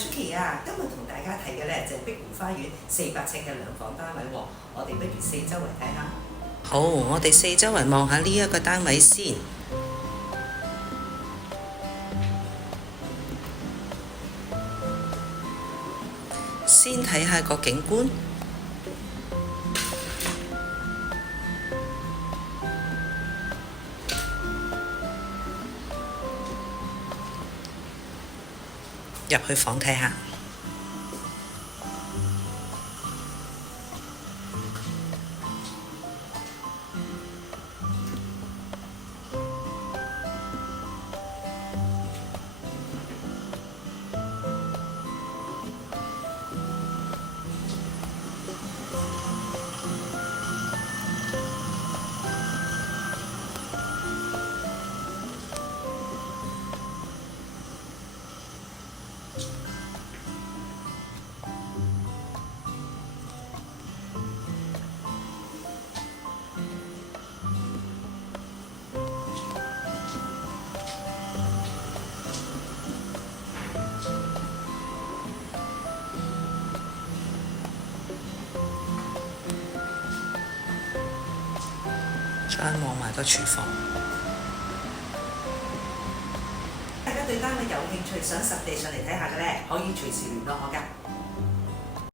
Suki 啊，今日同大家睇嘅咧就係碧湖花園400尺嘅兩房單位喎，我哋不如四周圍睇下。好，我哋四周圍望下呢一個單位先。先睇下個景觀。入去房睇下。再望埋個廚房。大家對單位有興趣，想實地上嚟睇下嘅咧，可以隨時聯絡我㗎。